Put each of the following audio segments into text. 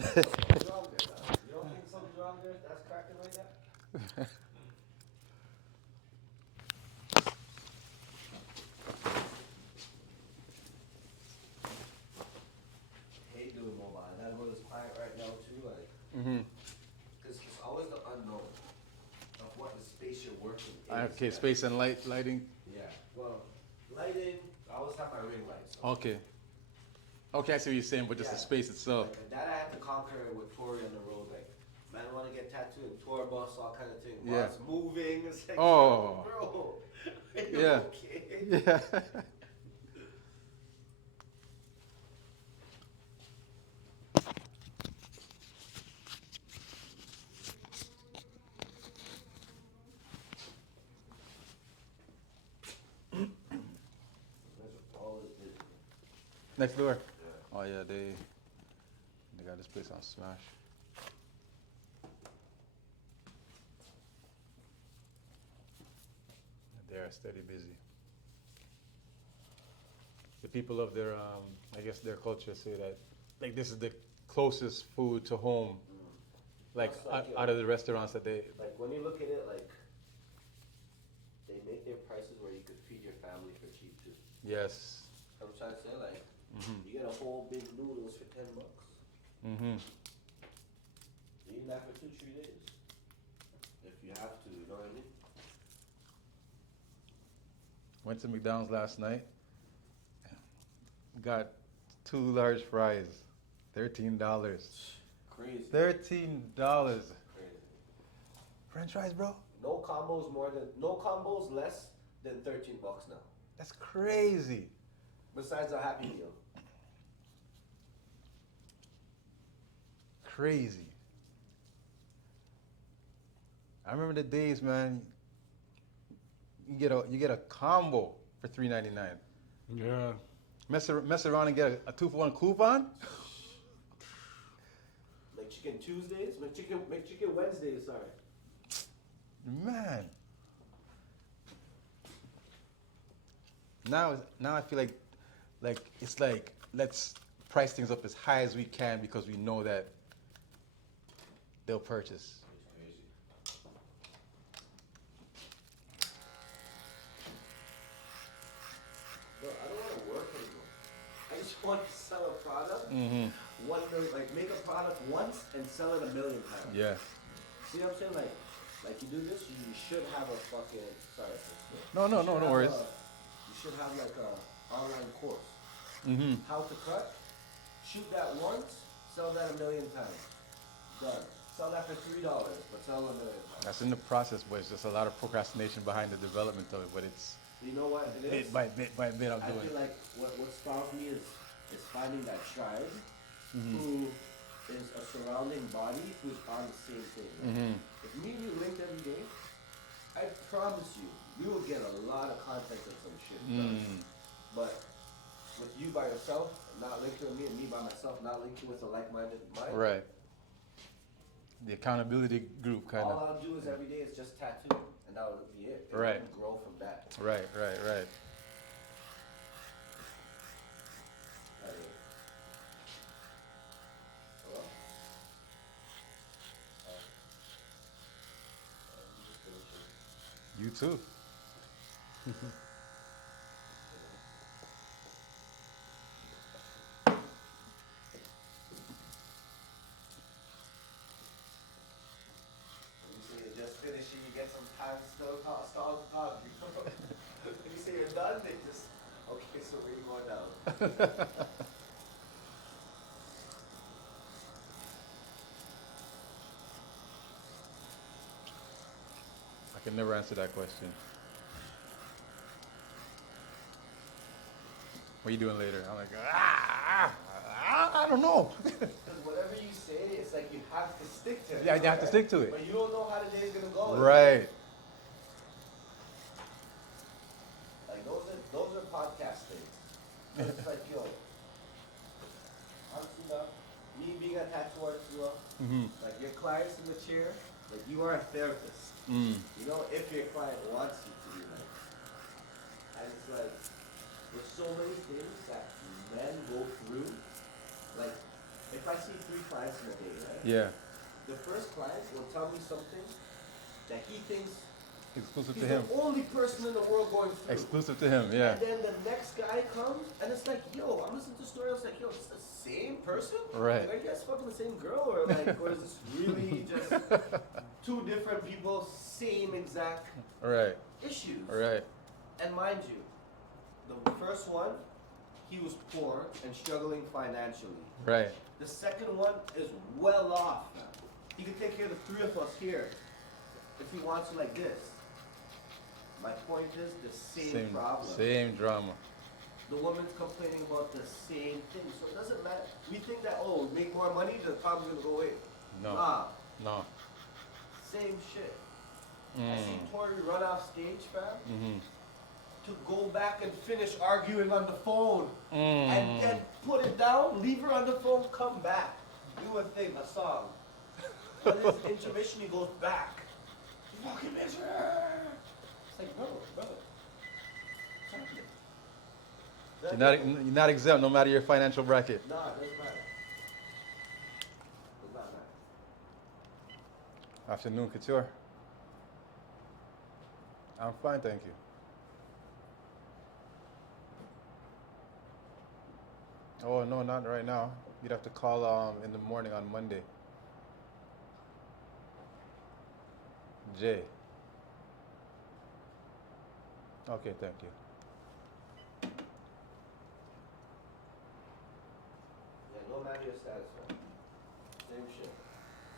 Something's wrong there, man. You don't think something's wrong there? That's cracking like that? Hate doing mobile. I gotta go to this client right now too, like, Mm-hmm. because it's always the unknown of what the space you're working in. Okay, space and lighting. Yeah. Well, lighting. I always have my ring lights. So. Okay. Okay, I see what you're saying, but just the space itself. Like, that I had to conquer with Tori on the road. Like, man, I want to get tattooed, tour bus, all kind of thing. While Yeah. it's moving, it's like, Oh. bro, are you Yeah. okay? Yeah. All is busy. Next door. Yeah. Oh yeah, they got this place on Smash. They're steady busy. The people of their, I guess their culture say that, like this is the closest food to home, like That's like, out of the restaurants that they. Like, when you look at it, like, they make their prices where you could feed your family for cheap too. Yes. I'm trying to say, like, Mhm. you get a whole big noodles for $10. Mhm. You eat that for 2-3 days. If you have to, you know what I mean? Went to McDonald's last night. Got 2 large fries, $13. Crazy. $13. Crazy. French fries, bro. No combos less than $13 now. That's crazy. Besides a Happy Meal. Crazy. I remember the days, man. You get a combo for $3.99. Yeah. Mess around and get a 2-for-1 coupon. McChicken Tuesdays, McChicken Wednesdays. Sorry. Man. Now I feel like it's like let's price things up as high as we can because we know that they'll purchase. It's crazy. Bro, I don't want to work anymore. I just want to sell a product. Mm-hmm. 1 million, like make a product once and sell it 1,000,000 times. Yeah. See what I'm saying? Like you do this, you should have a fucking. Sorry. No worries. You should have like a online course. Mm-hmm. How to cut. Shoot that once, sell that 1,000,000 times. Done. Sell that for $3, but sell 1,000,000 times. That's in the process, but it's just a lot of procrastination behind the development of it. But it's You know what it is? bit by bit by bit I'm I doing feel it. like what spawns me is finding that tribe Mm-hmm. who is a surrounding body who's on the same thing. Right? Mm-hmm. If me and you linked every day, I promise you, we will get a lot of content and some shit done. Mm. But with you by yourself, not linked with me, and me by myself, not linked with a like-minded mind. Right. The accountability group kind All of. I'll do is every day is just tattoo, and that would be it. Right. Will grow from that. Right. That is. Hello? I'm just finishing. You too. When you say you're just finishing, you get some time still stall to talk. When you say you're done, they just, okay, so where you going now? I can never answer that question. What are you doing later? I'm like, I don't know. Because whatever you say, it's like you have to stick to it. Yeah, you have to stick to it. But you don't know how the day's gonna go. Right. Like those are podcast things. It's like, yo, honestly enough, me being a tattoo artist as well, Mm-hmm. like your client's in the chair, like you are a therapist. Mm. You know, if your client wants you to be like. And it's like, there's so many things that men go through. Like, if I see 3 clients in a day, right? Yeah. The first client will tell me something that he thinks Exclusive he's to him. the only person in the world going through. Exclusive to him, yeah. And then the next guy comes, and it's like, yo, I'm listening to the story, I was like, yo, it's the same person? Right. Like, are you guys fucking the same girl? Or like, or is this really just 2 different people, same exact Right. issues? Right. And mind you, the first one, he was poor and struggling financially. Right. The second one is well off. He could take care of the 3 of us here if he wants to, like this. My point is the same problem. Same drama. The woman's complaining about the same thing. So it doesn't matter. We think that, oh, make more money, the problem's gonna go away. No. Nah. No. Same shit. I see Tori run off stage, fam, to go back and finish arguing on the phone. And then put it down, leave her on the phone, come back. Do a thing, a song. And this intermission, he goes back. You fucking bitch. It's like, bro. You're not exempt no matter your financial bracket. Nah, it doesn't matter. Does not matter. Afternoon, Couture. I'm fine, thank you. Oh, no, not right now. You'd have to call in the morning on Monday. Jay. Okay, thank you. Yeah, no matter your status, man. Same shit.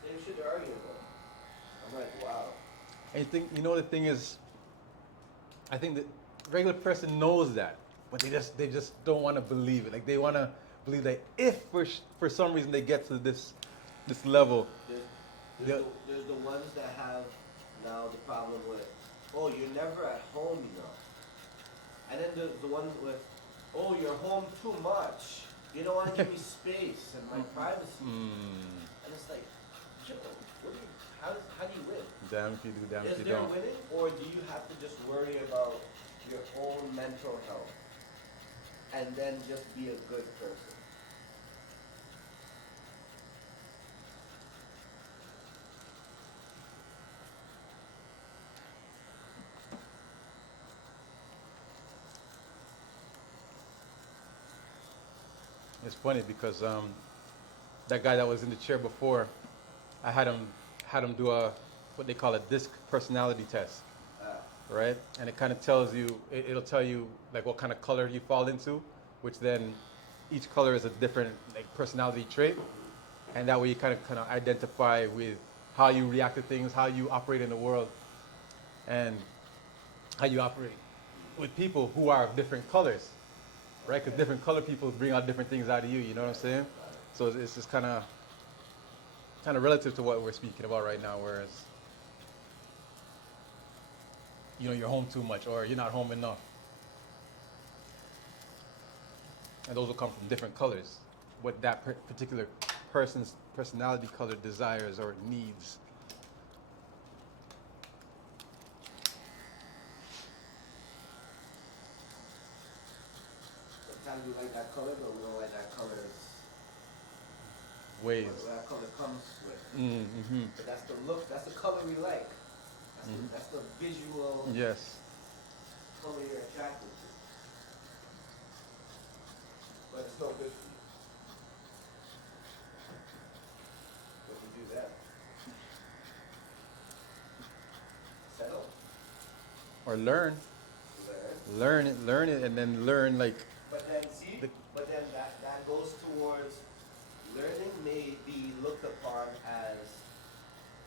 Same shit they're arguing about. I'm like, wow. And the thing is, I think the regular person knows that, but they just don't want to believe it. Like they want to believe that if for some reason they get to this level, There's the ones that have now the problem with, oh, you're never at home enough. And then there's the ones with, oh, you're home too much. You don't want to give me space and my privacy. And it's like, yo, how do you win? Damn if you do, damn if you Is there don't. winning, or do you have to just worry about your own mental health and then just be a good person? It's funny because that guy that was in the chair before, I had him do what they call a disc personality test, right? And it kind of tells you, it'll tell you like what kind of color you fall into, which then each color is a different like personality trait, and that way you kind of identify with how you react to things, how you operate in the world, and how you operate with people who are of different colors. Right, because different color people bring out different things out of you. You know what I'm saying? So it's just kind of relative to what we're speaking about right now. Whereas, you're home too much, or you're not home enough, and those will come from different colors. What that particular person's personality color desires or needs. Sometimes we like that color, but we don't like that color's Ways. what that color comes with. Mm-hmm. But that's the look, that's the color we like. That's the visual Yes. color you're attracted to. But it's no good for you. What do you do then? Settle. Or learn. Learn it, and then learn like. But then see, that goes towards learning may be looked upon as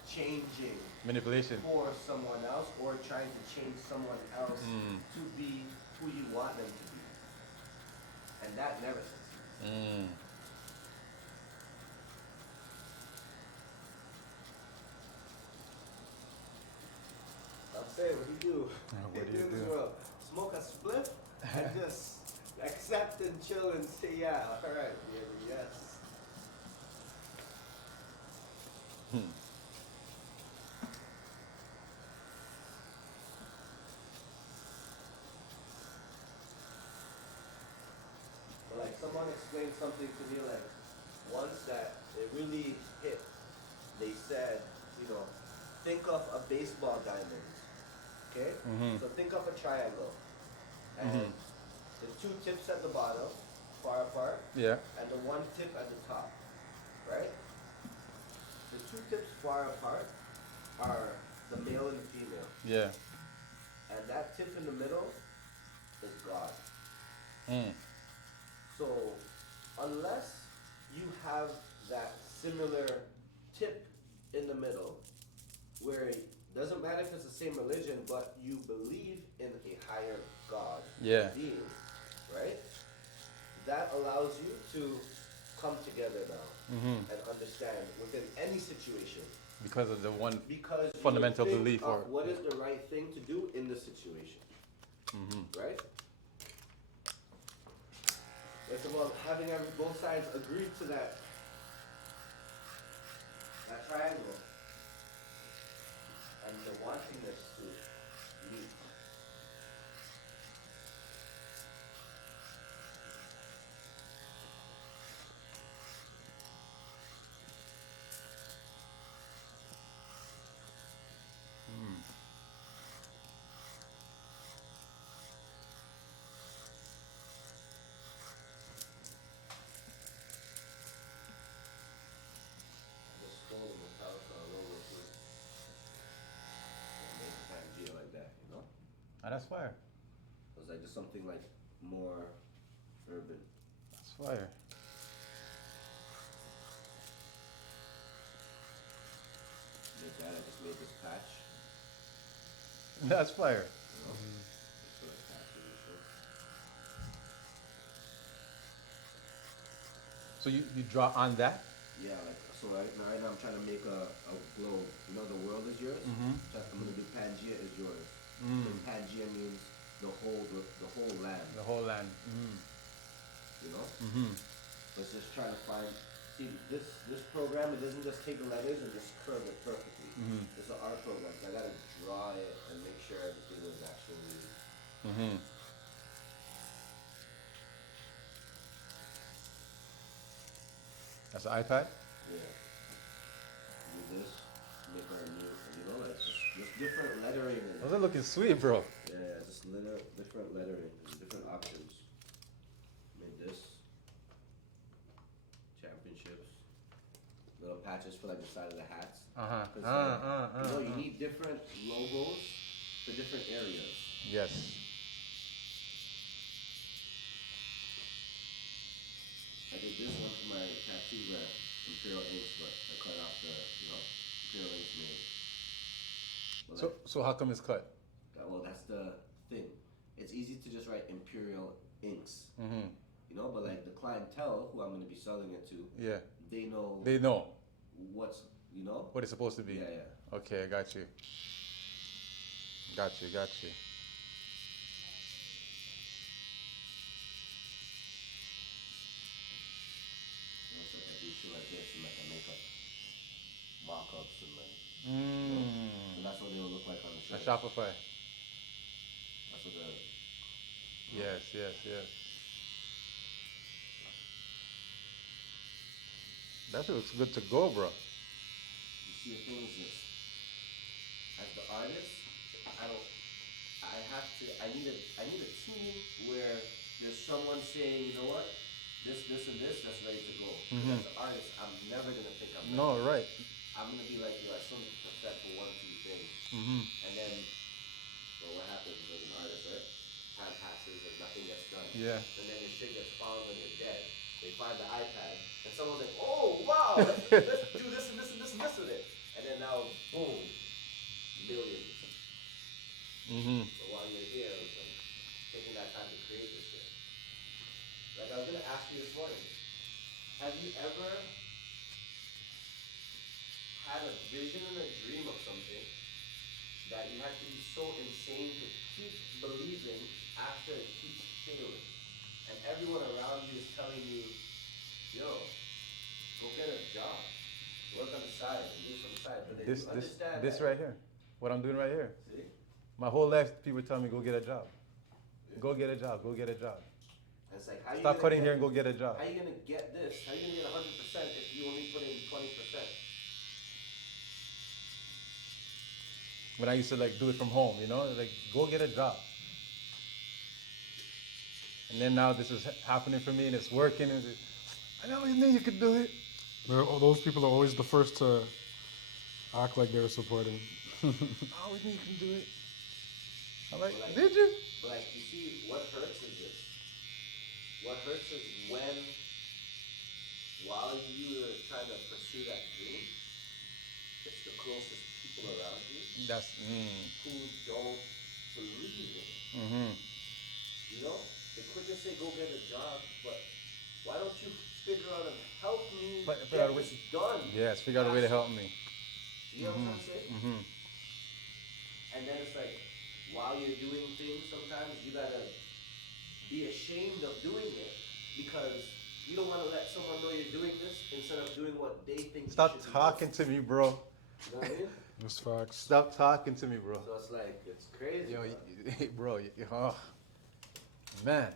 changing Manipulation. for someone else or trying to change someone else to be who you want them to be. And that never succeeds. I'm saying, what do you do? What do you in this do? world? Smoke a spliff and just accept and chill and say, yeah, alright, yes. But like someone explained something to me like, ones that it really hit. They said, you know, think of a baseball diamond. Okay? Mm-hmm. So think of a triangle. And Mm-hmm. the two tips at the bottom, far apart, Yeah. and the one tip at the top. Right? The two tips far apart are the male and the female. Yeah. And that tip in the middle is God. Mm. So unless you have that similar tip in the middle, where it doesn't matter if it's the same religion, but you believe in a higher God, Yeah. being, right? That allows you to come together now Mm-hmm. and understand within any situation. Because of the one Because fundamental you think belief, or of what is the right thing to do in the situation, right? It's about having both sides agree to that triangle and the wantingness to meet. I just stole the Metallica logo too. And made the Pangea like that, you know? Ah, that's fire. It was like just something like more urban. That's fire. Made that, I just made this patch, That's fire. you know? Just sort of patches and shit. So you draw on that? Yeah, like, so right now I'm trying to make a globe. You know, the world is yours. Mm-hmm. So I'm gonna do Pangea is yours. Mm. And Pangea means the whole land. The whole land. Mm. You know. Mm-hmm. So it's just trying to find. See, this program, it doesn't just take letters and just curve it perfectly. Mm-hmm. It's an art program. So I gotta draw it and make sure everything is actually. Mm-hmm. That's an iPad? Yeah. Do this, make our new, you know, like just different lettering and. Those are looking sweet, bro. Yeah, just different lettering and different options. Made this. Championships. Little patches for like the side of the hats. Uh-huh. 'Cause, you know, you need different logos for different areas. Yes. I did this one for my tattoo brand, Imperial Inks, but I cut off the, you know, Imperial Inks made. But So how come it's cut? well, that's the thing. It's easy to just write Imperial Inks, Mm-hmm. you know, but like the clientele who I'm going to be selling it to, Yeah. they know They know what's, you know? what it's supposed to be. Yeah, yeah. Okay, I got you. Got you, got you. You know, so I do shit like this and like I make up mock-ups and like, Mm. so that's what they'll look like on the A shirt. Shopify. That's what the, Yes, yes, yes. That looks good to go, bro. you see the thing is this. As the artist, I need a team where there's someone saying, you know what, this and this, that's ready to go. Mhm. As an artist, I'm never gonna think I'm ready. No, right. I'm gonna be like, yo, I still need to perfect for one, two things. Mm-hmm. And then, well, what happens as an artist, right? Time passes and nothing gets done. Yeah. And then your shit gets found when you're dead. They find the iPad, and someone's like, oh, wow, let's do this and this and this and this with it. And then now, boom, millions. Mm-hmm. But while you're here, it's like taking that time to create this shit. Like I was gonna ask you this morning, have you ever had a vision and a dream of something that you had to be so insane to keep believing after it keeps failing? And everyone around you is telling you, yo, go get a job, work on the side, and do some side. But then you understand This that, right here. What I'm doing right here. see? My whole life, people tell me, go get a job. Go get a job. Go get a job. And it's like, how you Stop gonna cutting get, here and go get a job. how you gonna get this? How you gonna get 100% if you only put in 20%? When I used to like do it from home, you know, like go get a job. And then now this is happening for me and it's working. And I never knew you could do it. Those people are always the first to act like they're supporting. I always knew you can do it. I'm like, But like, did you? But like, you see, what hurts is this. What hurts is when, while you are trying to pursue that dream, it's the closest people around you who don't believe in it. Mm-hmm. You know, they quick to say go get a job, but why don't you figure out and help me get this done? Yes, figure out a way to help me. You know what I'm trying to say? Mm-hmm. And then it's like, while you're doing things, sometimes you gotta be ashamed of doing it because you don't want to let someone know you're doing this instead of doing what they think. Stop you should talking to me, bro. You know what I mean? Just facts. Stop talking to me, bro. So it's like, it's crazy. Yo, bro. hey, bro, oh, man,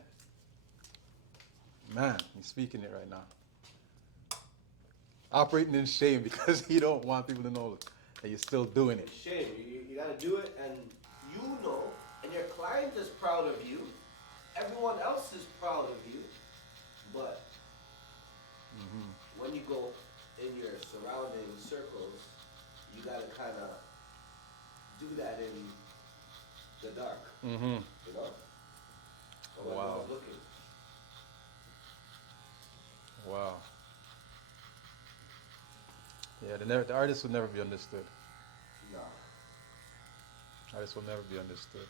you're speaking it right now. Operating in shame because you don't want people to know that you're still doing it. It's shame. You gotta do it, and you know, and your client is proud of you. Everyone else is proud of you, but when you go in your surrounding circles, you gotta kind of do that in the dark. Mm-hmm. You know? Or when Wow. no one's looking. Wow. Yeah, the artist will never be understood. No. Artists will never be understood.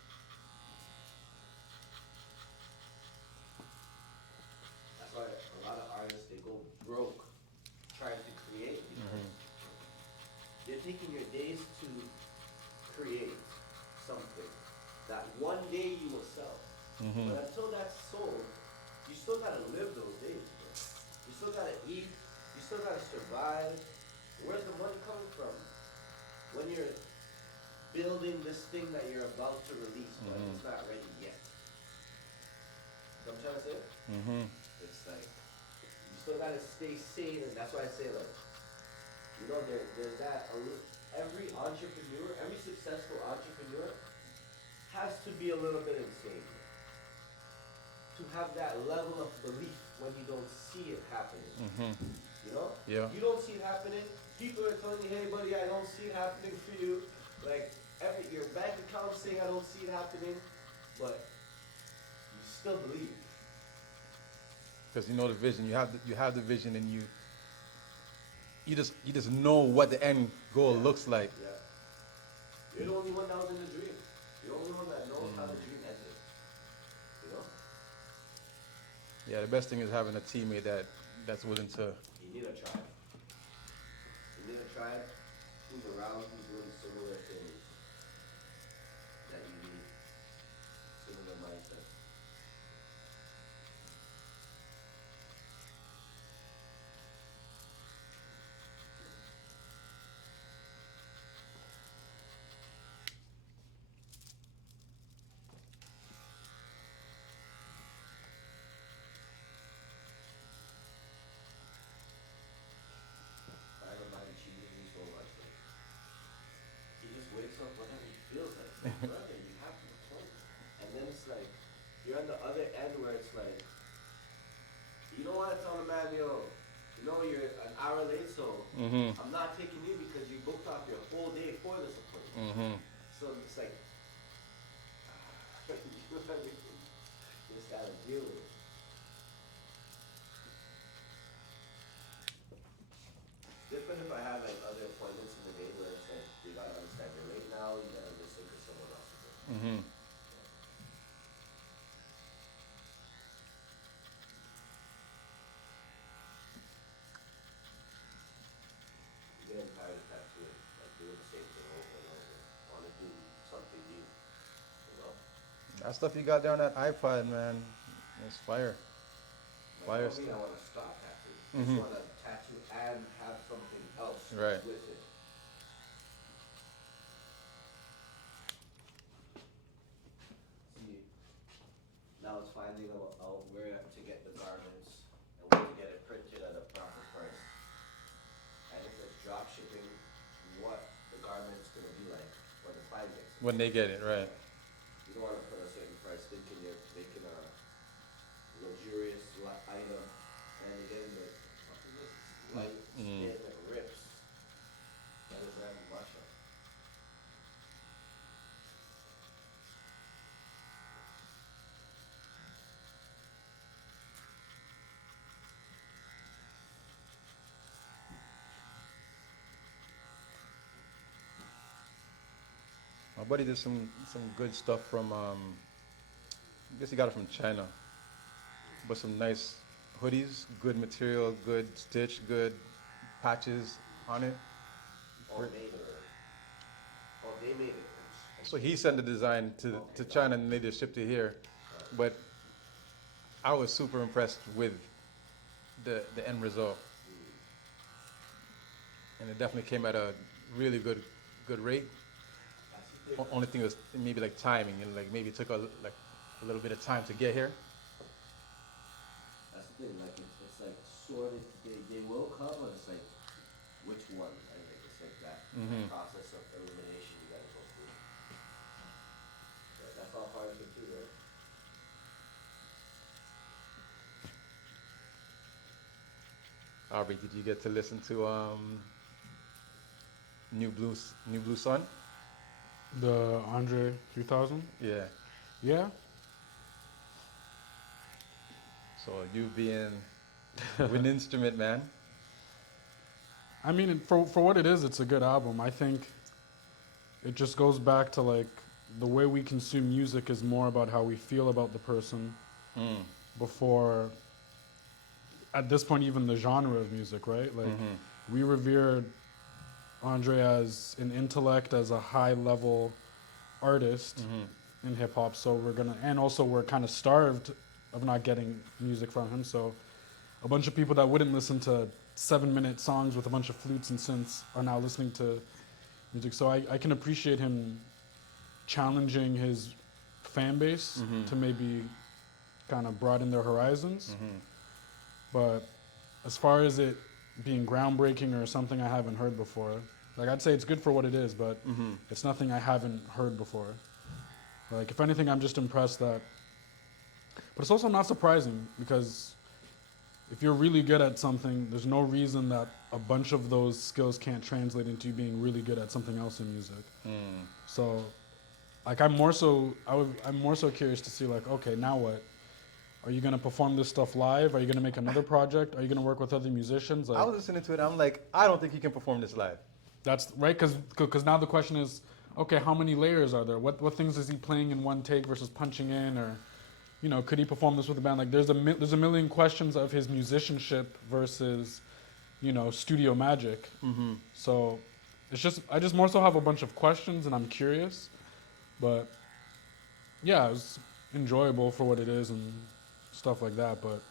That's why a lot of artists, they go broke trying to create because they're taking your days to create something that one day you will sell. But until that's sold, you still gotta live those days, bro. You still gotta eat, you still gotta survive. Where's the money coming from? When you're building this thing that you're about to release, but it's not ready yet. You know what I'm trying to say? It's like, you still gotta stay sane, and that's why I say, like, you know, there's that, every entrepreneur, every successful entrepreneur has to be a little bit insane. To have that level of belief when you don't see it happening. You know? Yeah. You don't see it happening. People are telling you, hey buddy, I don't see it happening for you. Like, your bank account saying I don't see it happening, but you still believe. Because you know the vision. You have the vision, and you just know what the end goal looks like. Yeah. You're the only one that was in the dream. You're the only one that knows how the dream ended. You know? Yeah, the best thing is having a teammate that's willing to. You need a tribe. You need a tribe who's around, who's doing similar things that you need. Similar mindset. I don't mind cheating you so much. Like, he just wakes up whenever he feels like it. Brother, you have to play. And then it's like, you're on the other end where it's like, you don't want to tell the man, yo, you know you're an hour late, so I'm not taking you because you booked off your whole day for this appointment. So it's like, you know what I mean? You just gotta deal with it. Different if I have like other appointments in the day where it's like, you gotta understand you're late now, you gotta listen to someone else. You get tired of tattooing, like doing the same thing over and over. Wanna do something new, you know? That stuff you got there on that iPod, man, it's fire. Like, Fire I don't mean I stuff. wanna stop tattooing. I just wanna tattoo and have something else Right. with it. See, now it's finally out where I'm When they get it, right. You don't want to put a certain price thinking you're making a luxurious item, and again, the fucking this is light, skin, like rips. That is not Russia. My buddy did some good stuff from I guess he got it from China. But some nice hoodies, good material, good stitch, good patches on it. Oh, made it. Oh, they made it. So he sent the design to China and they just shipped it here. But I was super impressed with the end result. And it definitely came at a really good rate. Only thing was maybe like timing, and like maybe it took a little bit of time to get here. That's the thing, like it's like sorted. They will come, and it's like which one? I think it's like that process of elimination you gotta go through. But that's all part of it too, right? Aubrey, did you get to listen to New Blue Sun? The Andre 3000. Yeah. Yeah. So you being an instrument man. I mean, for what it is, it's a good album. I think it just goes back to like the way we consume music is more about how we feel about the person before, at this point, even the genre of music, right? Like we revered Andre as an intellect, as a high level artist in hip hop. So we're kind of starved of not getting music from him. So a bunch of people that wouldn't listen to 7-minute songs with a bunch of flutes and synths are now listening to music. So I can appreciate him challenging his fan base to maybe kind of broaden their horizons. But as far as it being groundbreaking or something I haven't heard before, like I'd say it's good for what it is, but it's nothing I haven't heard before. Like if anything, I'm just impressed that, but it's also not surprising because if you're really good at something, there's no reason that a bunch of those skills can't translate into you being really good at something else in music. So like I'm more so curious to see like, okay, now what? Are you gonna perform this stuff live? Are you gonna make another project? Are you gonna work with other musicians? Like, I was listening to it. I'm like, I don't think he can perform this live. that's right, because now the question is, okay, how many layers are there? What things is he playing in one take versus punching in, or, you know, could he perform this with a band? Like, there's a million questions of his musicianship versus, you know, studio magic. So, I just more so have a bunch of questions, and I'm curious, but yeah, it was enjoyable for what it is and stuff like that. But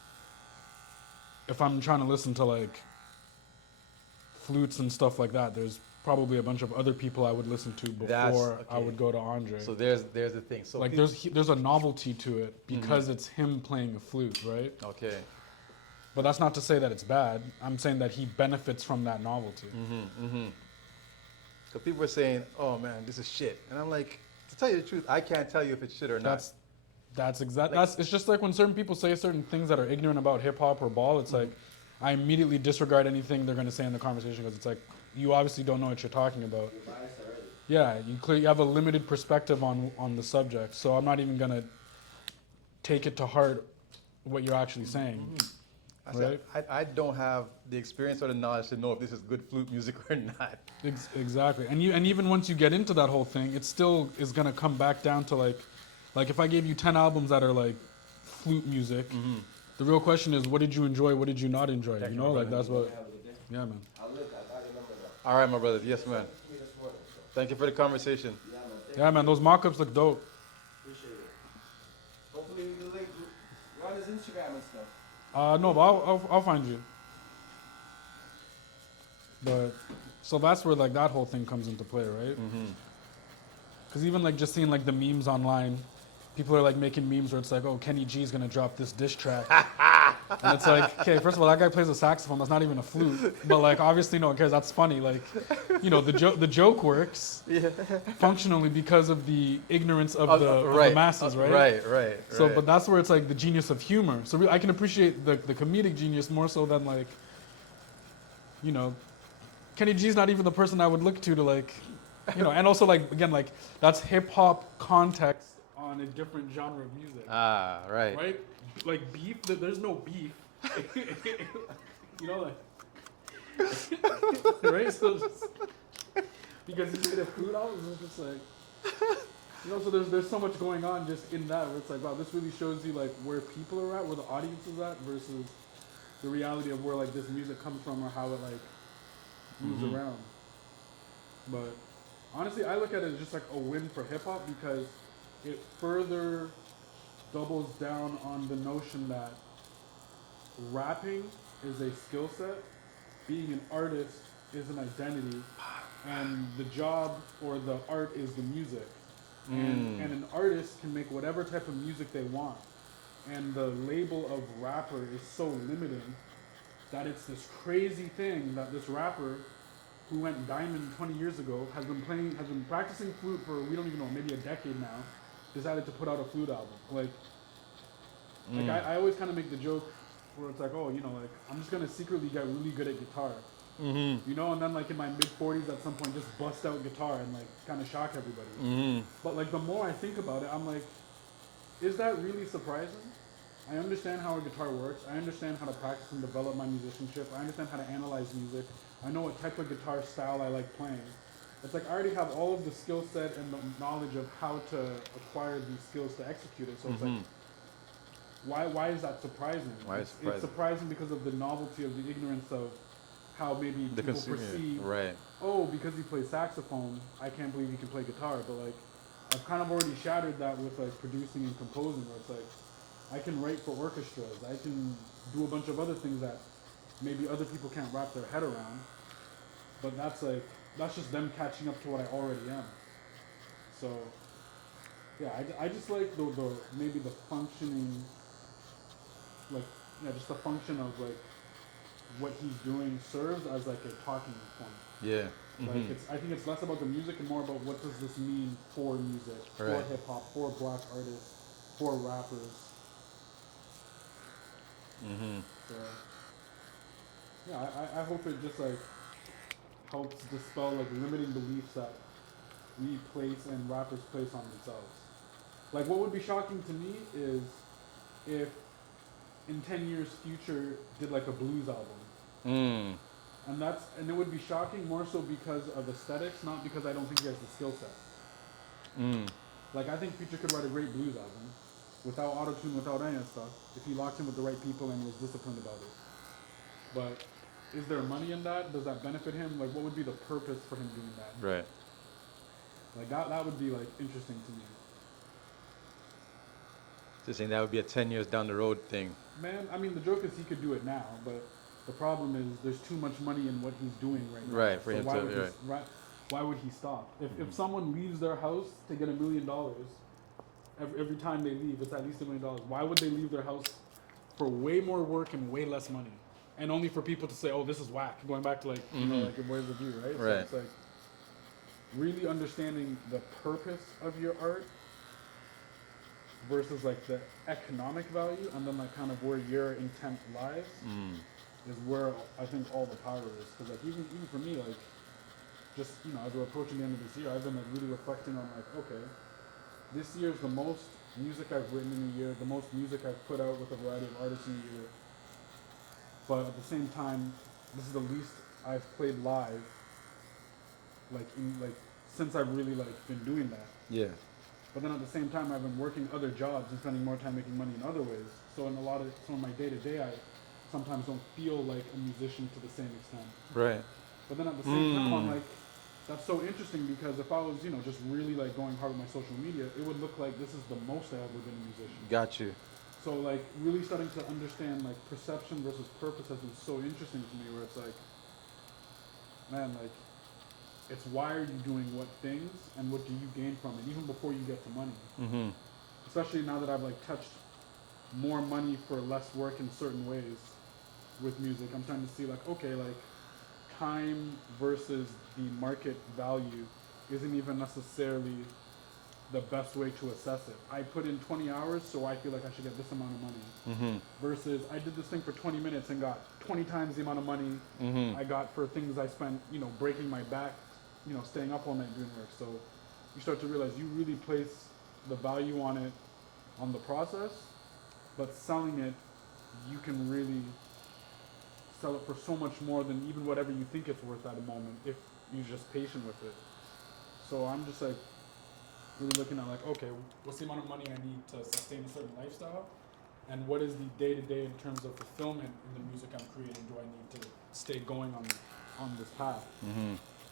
if I'm trying to listen to like flutes and stuff like that, there's probably a bunch of other people I would listen to before I would go to Andre. So there's the thing. So like there's a novelty to it because it's him playing a flute, right? Okay. But that's not to say that it's bad. I'm saying that he benefits from that novelty. So people were saying, "Oh man, this is shit," and I'm like, to tell you the truth, I can't tell you if it's shit or not. That's exactly. It's just like when certain people say certain things that are ignorant about hip hop or ball. It's like I immediately disregard anything they're going to say in the conversation because it's like you obviously don't know what you're talking about. You're biased already. Yeah, you have a limited perspective on the subject, so I'm not even going to take it to heart what you're actually saying. I said, I don't have the experience or the knowledge to know if this is good flute music or not. Exactly, and even once you get into that whole thing, it still is going to come back down to like if I gave you 10 albums that are like flute music, the real question is, what did you enjoy? What did you not enjoy? You know, like that's what. Yeah, man. I'll live. I got your number now. All right, my brother. Yes, man. Me this morning, so. Thank you for the conversation. Yeah, man. Thank Yeah, man. Those mock-ups look dope. Appreciate it. Hopefully you link. You're on his Instagram and stuff. No, but I'll find you. But so that's where like that whole thing comes into play, right? Because even like just seeing like the memes online, people are like making memes where it's like, oh, Kenny G's gonna drop this diss track. And it's like, okay, first of all, that guy plays a saxophone. That's not even a flute. But like, obviously, no one cares. That's funny. Like, you know, the joke works functionally because of the ignorance of the masses, right? Right. So, but that's where it's like the genius of humor. So I can appreciate the comedic genius more so than like, you know, Kenny G's not even the person I would look to like, you know, and also like again like that's hip hop context on a different genre of music. Ah, right. Right? Like beef, there's no beef. You know, like, right? So just, because you made a food out, it's just like, you know, so there's so much going on just in that where it's like, wow, this really shows you like where people are at, where the audience is at versus the reality of where like this music comes from or how it like moves around. But honestly, I look at it as just like a win for hip hop because it further doubles down on the notion that rapping is a skill set, being an artist is an identity, and the job or the art is the music. And an artist can make whatever type of music they want. And the label of rapper is so limiting that it's this crazy thing that this rapper who went diamond 20 years ago has been practicing flute for, we don't even know, maybe a decade now, decided to put out a flute album. Like I always kind of make the joke where it's like, oh, you know, like I'm just gonna secretly get really good at guitar, you know, and then like in my mid 40s at some point just bust out guitar and like kind of shock everybody. But like the more I think about it, I'm like, is that really surprising? I understand how a guitar works. I understand how to practice and develop my musicianship. I understand how to analyze music. I know what type of guitar style I like playing. It's like I already have all of the skill set and the knowledge of how to acquire these skills to execute it. So it's like, why is that surprising? It's surprising because of the novelty of the ignorance of how maybe people perceive. Right. Oh, because he plays saxophone, I can't believe he can play guitar. But like, I've kind of already shattered that with like producing and composing, where it's like, I can write for orchestras. I can do a bunch of other things that maybe other people can't wrap their head around. But that's just them catching up to what I already am. So, yeah, I just like the maybe the functioning, like, yeah, just the function of like what he's doing serves as like a talking point. Yeah. Like I think it's less about the music and more about what does this mean for music, for hip hop, for black artists, for rappers. So, yeah, I hope it just like helps dispel like limiting beliefs that we place and rappers place on themselves. Like what would be shocking to me is if in 10 years Future did like a blues album. And it would be shocking more so because of aesthetics, not because I don't think he has the skill set. Like I think Future could write a great blues album without auto-tune, without any of that stuff, if he locked in with the right people and was disciplined about it. But is there money in that? Does that benefit him? Like what would be the purpose for him doing that? Right. Like that would be like interesting to me. Just saying that would be a 10 years down the road thing. Man, I mean the joke is he could do it now, but the problem is there's too much money in what he's doing right now. Right, for him to, why would he stop? If someone leaves their house to get $1 million, every time they leave, it's at least $1 million. Why would they leave their house for way more work and way less money? And only for people to say, oh, this is whack. Going back to like, you know, like where's the view, right? So it's like really understanding the purpose of your art versus like the economic value, and then like kind of where your intent lies is where I think all the power is. Because like even for me, like just, you know, as we're approaching the end of this year, I've been like really reflecting on like, okay, this year is the most music I've written in a year, the most music I've put out with a variety of artists in a year. But at the same time, this is the least I've played live, like since I've really like been doing that. Yeah. But then at the same time, I've been working other jobs and spending more time making money in other ways. So in some of my day to day, I sometimes don't feel like a musician to the same extent. Right. But then at the same time, I'm like, that's so interesting because if I was, you know, just really like going hard with my social media, it would look like this is the most I've ever been a musician. Got you. So like really starting to understand like perception versus purpose has been so interesting to me, where it's like, man, like it's why are you doing what things and what do you gain from it, even before you get to money. especially now that I've like touched more money for less work in certain ways with music. I'm trying to see like, okay, like time versus the market value isn't even necessarily the best way to assess it. I put in 20 hours, so I feel like I should get this amount of money. Versus I did this thing for 20 minutes and got 20 times the amount of money I got for things I spent, you know, breaking my back, you know, staying up all night doing work. So you start to realize you really place the value on it, on the process, but selling it, you can really sell it for so much more than even whatever you think it's worth at a moment if you're just patient with it. So I'm just like really looking at like, okay, what's the amount of money I need to sustain a certain lifestyle? And what is the day-to-day in terms of fulfillment in the music I'm creating do I need to stay going on this path?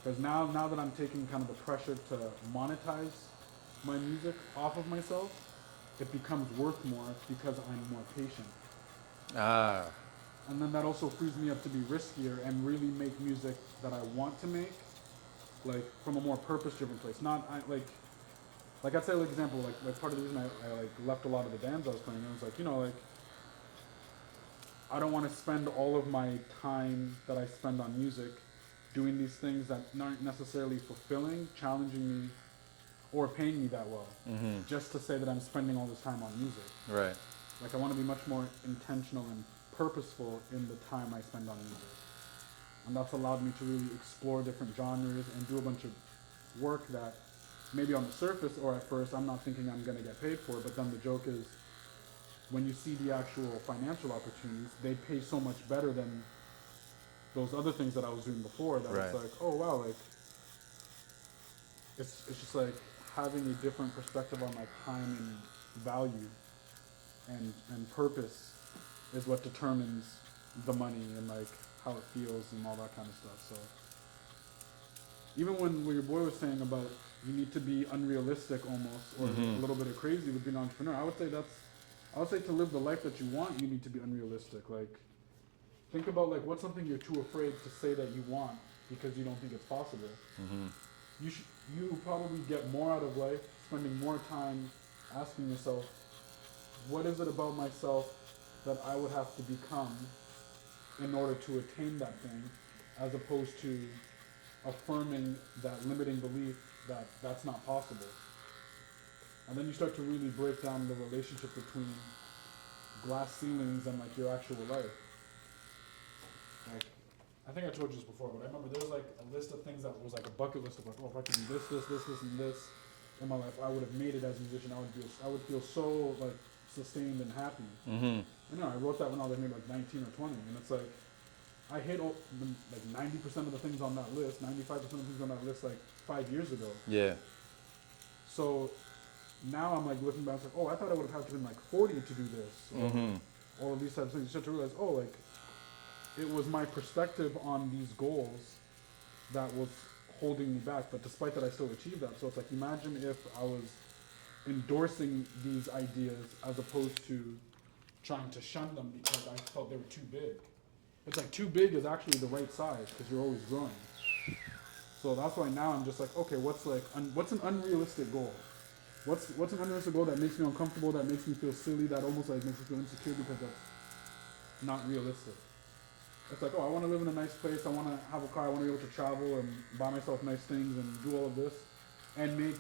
Because now that I'm taking kind of the pressure to monetize my music off of myself, it becomes worth more because I'm more patient. And then that also frees me up to be riskier and really make music that I want to make, like from a more purpose-driven place. Not like I'd say, like example, like part of the reason I like left a lot of the bands I was playing, I was like, you know, like I don't want to spend all of my time that I spend on music doing these things that aren't necessarily fulfilling, challenging me, or paying me that well, just to say that I'm spending all this time on music. Right. Like I want to be much more intentional and purposeful in the time I spend on music. And that's allowed me to really explore different genres and do a bunch of work that maybe on the surface or at first I'm not thinking I'm going to get paid for, but then the joke is when you see the actual financial opportunities, they pay so much better than those other things that I was doing before that it's like, oh wow, like it's just like having a different perspective on like time and value and purpose is what determines the money and like how it feels and all that kind of stuff. So even when your boy was saying about you need to be unrealistic almost or a little bit of crazy with being an entrepreneur, I would say to live the life that you want, you need to be unrealistic. Like think about like what's something you're too afraid to say that you want because you don't think it's possible. You probably get more out of life spending more time asking yourself, what is it about myself that I would have to become in order to attain that thing, as opposed to affirming that limiting belief that that's not possible. And then you start to really break down the relationship between glass ceilings and like your actual life. Like, I think I told you this before, but I remember there was like a list of things that was like a bucket list of like, oh, if I could do this, and this in my life, I would have made it as a musician. I would feel so like sustained and happy. You know, I wrote that when I was maybe like 19 or 20, and it's like I hit like 90% of the things on that list, 95% of the things on that list like 5 years ago. Yeah. So now I'm like looking back, like, oh, I thought I would have had to been like 40 to do this, or all of these types of things. You start to realize, oh, like it was my perspective on these goals that was holding me back. But despite that, I still achieved that. So it's like, imagine if I was endorsing these ideas as opposed to trying to shun them because I felt they were too big. It's like too big is actually the right size because you're always growing. So that's why now I'm just like, okay, what's an unrealistic goal? What's an unrealistic goal that makes me uncomfortable, that makes me feel silly, that almost like makes me feel insecure because that's not realistic. It's like, oh, I want to live in a nice place, I want to have a car, I want to be able to travel and buy myself nice things and do all of this and make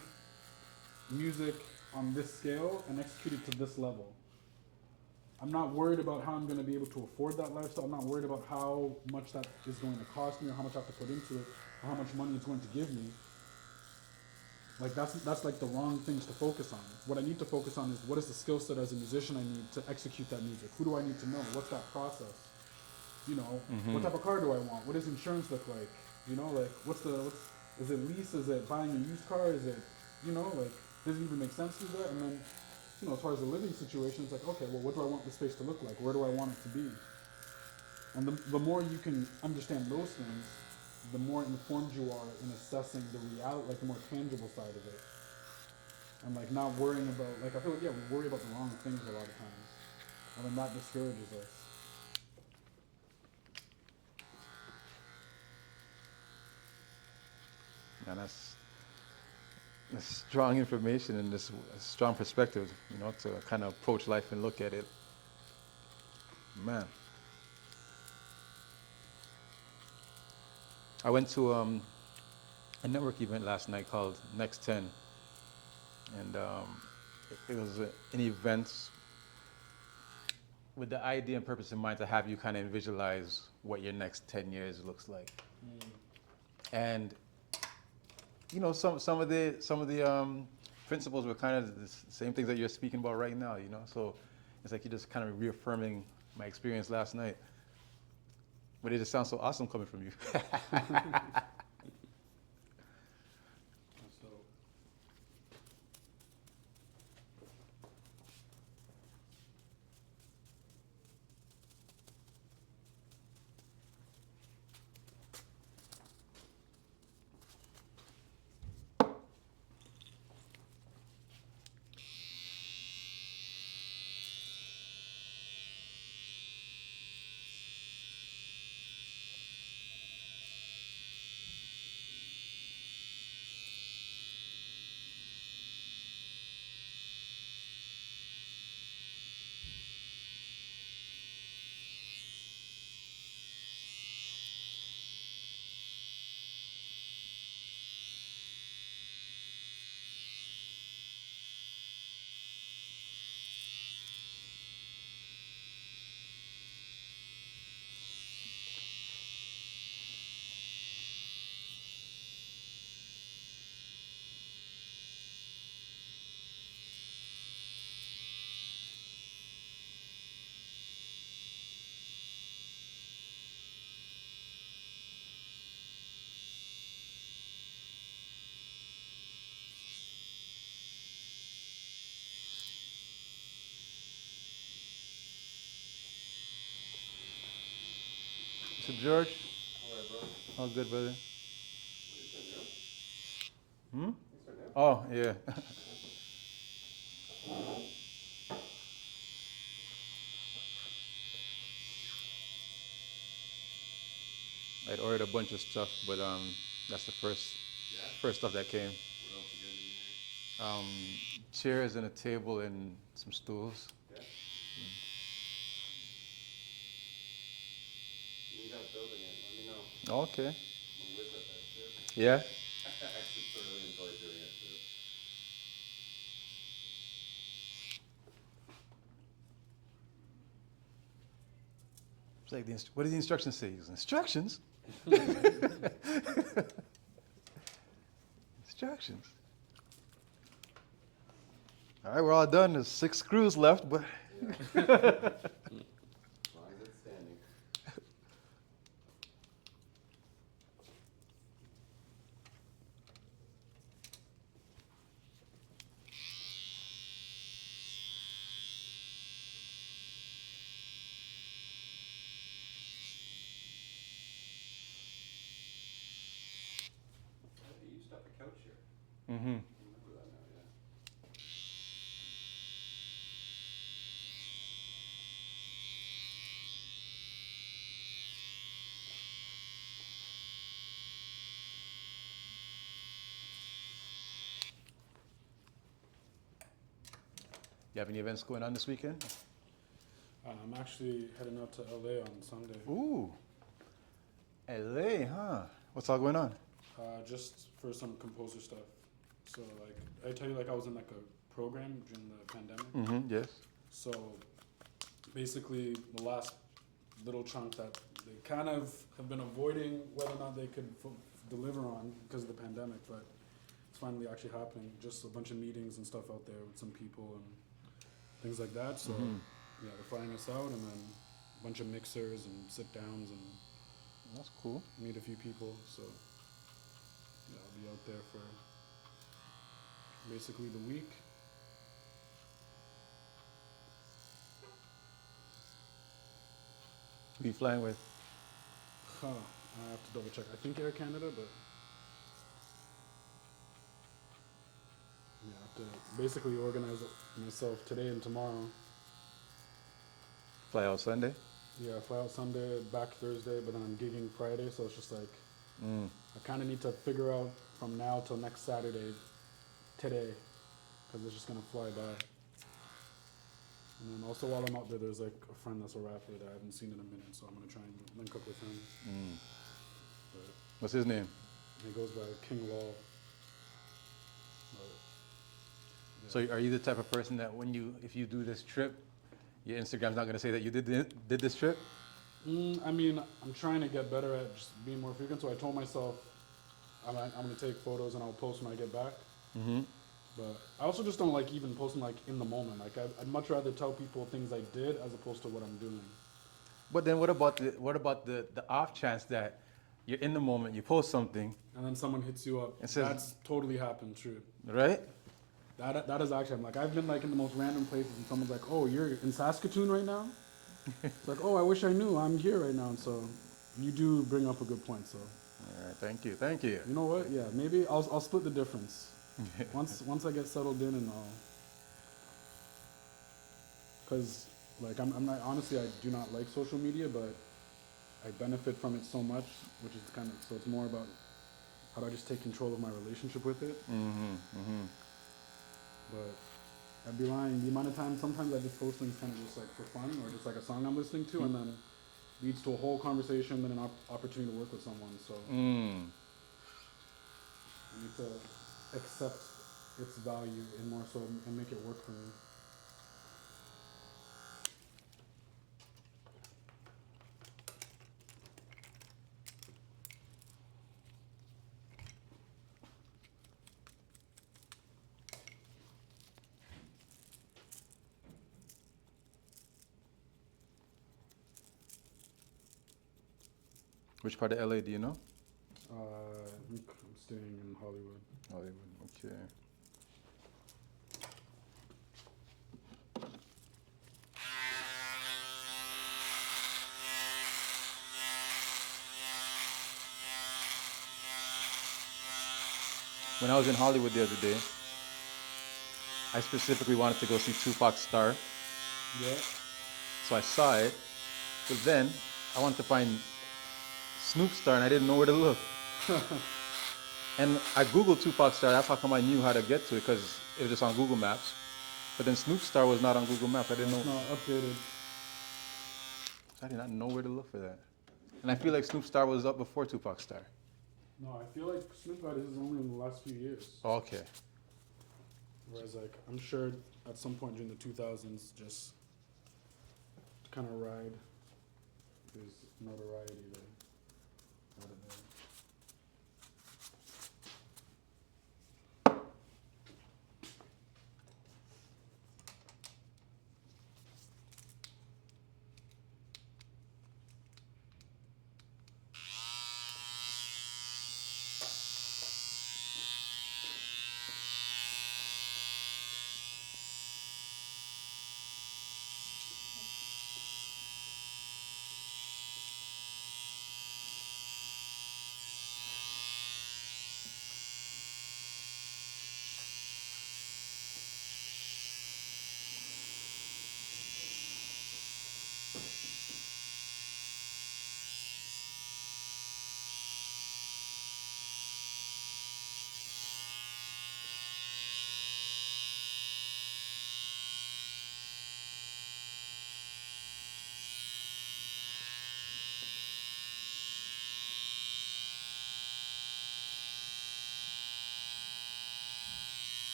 music on this scale and execute it to this level. I'm not worried about how I'm going to be able to afford that lifestyle. I'm not worried about how much that is going to cost me or how much I have to put into it or how much money it's going to give me. Like that's like the wrong things to focus on. What I need to focus on is what is the skill set as a musician I need to execute that music? Who do I need to know? What's that process? You know, what type of car do I want? What does insurance look like? You know, like is it lease? Is it buying a used car? Is it, you know, like does it even make sense to do that? And then, you know, as far as the living situation, it's like, okay, well, what do I want the space to look like? Where do I want it to be? And the more you can understand those things, the more informed you are in assessing the reality, like the more tangible side of it. And like not worrying about, like I feel like, yeah, we worry about the wrong things a lot of times. And then that discourages us. And strong information and this strong perspective, you know, to kind of approach life and look at it. Man. I went to a network event last night called Next 10. And it was an event with the idea and purpose in mind to have you kind of visualize what your next 10 years looks like. And you know, some of the principles were kind of the same things that you're speaking about right now, you know. So it's like you're just kind of reaffirming my experience last night. But it just sounds so awesome coming from you. So George, all good, brother. Hmm? Oh, yeah. I'd ordered a bunch of stuff, but that's the first stuff that came. What else you getting in here? Chairs and a table and some stools. Yeah. You got building it, let me know. Okay. I'm whiz at that shit. Yeah. I actually thoroughly enjoy doing it too. It's like what do the instructions say? Instructions. Instructions. All right, we're all done. There's 6 screws left, but. Yeah. As long as it's standing. You used to have a couch here. Mm-hmm. I remember that now, yeah. You have any events going on this weekend? I'm actually heading out to LA on Sunday. Ooh. LA, huh? What's all going on? Just for some composer stuff. So like, I tell you, like I was in like a program during the pandemic. Mm-hmm, yes. So basically, the last little chunk that they kind of have been avoiding whether or not they could deliver on because of the pandemic, but it's finally actually happening. Just a bunch of meetings and stuff out there with some people and things like that. So yeah, they're flying us out, and then a bunch of mixers and sit downs and That's cool. meet a few people. So yeah, I'll be out there for basically the week. Who are you flying with? Huh. I have to double check. I think Air Canada, but yeah, I have to basically organize it myself today and tomorrow. Fly out Sunday? Yeah, fly out Sunday, back Thursday, but then I'm gigging Friday, so it's just like I kind of need to figure out from now till next Saturday today, because it's just gonna fly by. And then also while I'm out there, there's like a friend that's a rapper that I haven't seen in a minute, so I'm gonna try and link up with him. But What's his name? he goes by King Law. But, So are you the type of person that if you do this trip, your Instagram's not gonna say that you did this trip? I mean, I'm trying to get better at just being more frequent. So I told myself I'm gonna take photos and I'll post when I get back. Mm-hmm. But I also just don't like even posting like in the moment. Like I'd much rather tell people things I did as opposed to what I'm doing. But then what about the off chance that you're in the moment, you post something, And then someone hits you up. It says- That's totally happened, true. right? That is actually, like, I've been like in the most random places and someone's like, oh, you're in Saskatoon right now? It's like, oh, I wish I knew. I'm here right now. And so you do bring up a good point. So All right, thank you. you know what? Yeah, maybe I'll split the difference. Once I get settled in and all. Because like I'm not, honestly, I do not like social media, but I benefit from it so much, which is kind of, so it's more about how do I just take control of my relationship with it. But I'd be lying. The amount of times, sometimes I just post things kind of just like for fun, or just like a song I'm listening to, and then leads to a whole conversation, then an opportunity to work with someone. So I need to accept its value and more so and make it work for me. Which part of LA do you know? I think I'm staying in Hollywood. Hollywood, okay. When I was in Hollywood the other day, I specifically wanted to go see Tupac's Star. Yeah. So I saw it, but then I wanted to find Snoop's Star and I didn't know where to look. And I Googled Tupac Star, that's how come I knew how to get to it, because it was just on Google Maps. But then Snoop's Star was not on Google Maps, I didn't know. It's not updated. I did not know where to look for that. And I feel like Snoop's Star was up before Tupac Star. No, I feel like Snoop got his only in the last few years. Oh, okay. Whereas, like, I'm sure at some point during the 2000s, just to kind of ride his notoriety there. Out of there.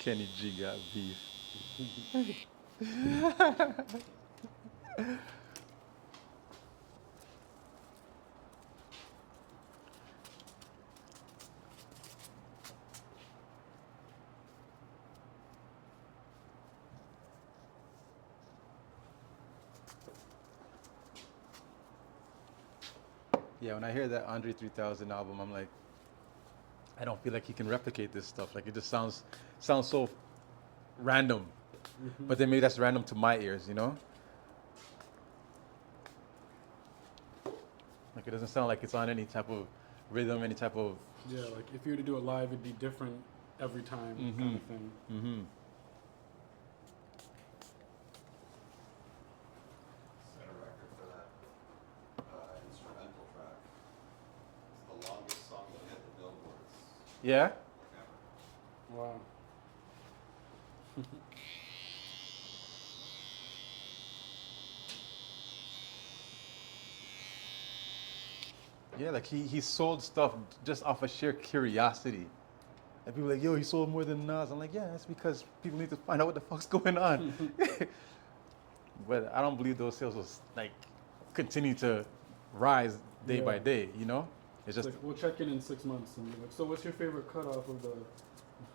Kenny G got beef. Yeah, when I hear that Andre 3000 album, I'm like, I don't feel like he can replicate this stuff. Like it just sounds so random. But then maybe that's random to my ears, you know? Like it doesn't sound like it's on any type of rhythm, any type of. Yeah, like if you were to do it live, it'd be different every time, kind of thing. Mm-hmm. Set a record for that instrumental track. It's the longest song that hit the billboards Yeah? ever. Wow. Yeah, like he sold stuff just off of sheer curiosity. And people are like, yo, he sold more than Nas. I'm like, yeah, that's because people need to find out what the fuck's going on. But I don't believe those sales will like continue to rise day by Yeah. day, you know? It's just Like, we'll check in 6 months and be like, so what's your favorite cutoff of the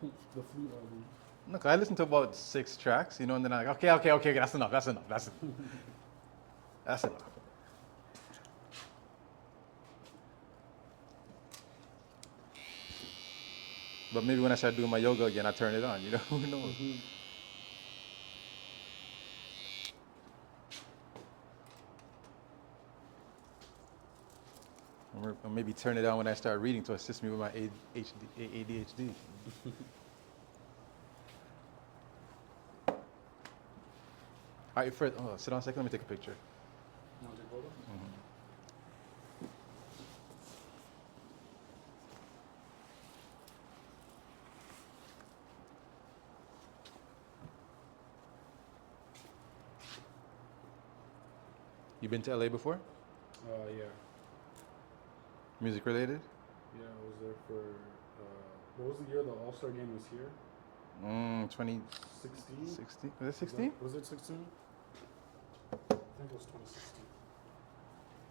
the Flute album? look, I listened to about 6 tracks, you know, and then I'm like, okay, that's enough. That's enough. But maybe when I start doing my yoga again, I turn it on, you know? Who knows? Or maybe turn it on when I start reading to assist me with my ADHD. All right, first, sit down a second. Let me take a picture. You want to take a photo? You been to LA before? Yeah. Music related? Yeah, I was there for, what was the year the All-Star game was here? 2016? 16? Was it 16? Was it 16? I think it was 2016.